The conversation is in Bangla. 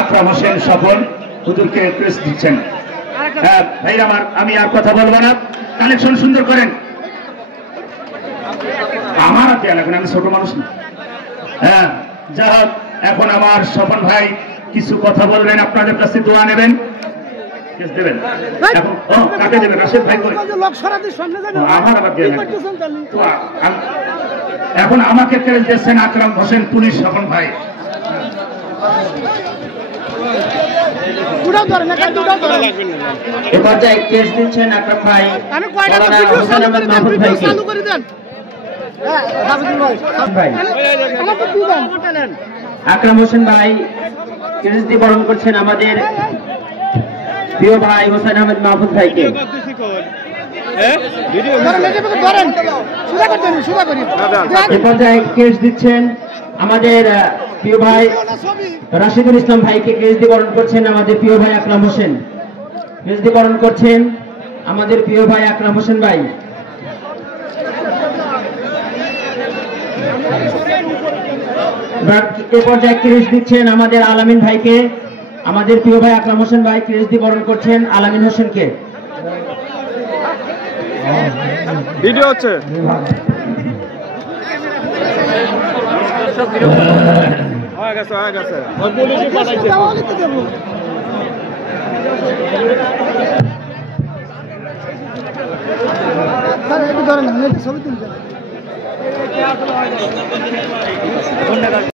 আকরাম হোসেন স্বপন হুজুরকে ক্রেস্ট দিচ্ছেন। ভাই আমার, আমি আর কথা বলবো না, কালেকশন সুন্দর করেন। আমার আর দেয়া লাগবে না, আমি ছোট মানুষ না। হ্যাঁ, যা হোক, এখন আমার স্বপন ভাই কিছু কথা বলবেন, আপনাদের কাছে দোয়া নেবেন, দেবেন। এখন কাকে দেবেন? রাশেদ ভাই কই? আমার আবার দেয়া লাগবে। এখন আমাকে ক্রেস্ট দিচ্ছেন আকরাম হোসেন পুলিশ স্বপন ভাই। এ পর্যায়ে ক্রেস্ট দিচ্ছেন আকরাম ভাই হোসেন আহমেদ মাহফুজ ভাইকে। আকরাম হোসেন ভাই ক্রেস্ট দিয়ে বরণ করছেন আমাদের প্রিয় ভাই হোসেন আহমেদ মাহফুজ ভাইকে। এ পর্যায়ে ক্রেস্ট দিচ্ছেন আমাদের প্রিয় ভাই রাশিদুল ইসলাম ভাইকে। ক্রেস্ট দিয়ে বরণ করছেন আমাদের প্রিয় ভাই আকরাম হোসেন। ক্রেস্ট দিয়ে বরণ করছেন আমাদের প্রিয় ভাই আকরাম হোসেন ভাই। এ পর্যায়ে ক্রেস্ট দিচ্ছেন আমাদের আলামিন ভাইকে। আমাদের প্রিয় ভাই আকরাম হোসেন ভাই ক্রেস্ট দিয়ে বরণ করছেন আলামিন হোসেনকে। ভিডিও হচ্ছে। ছবি তুলছে।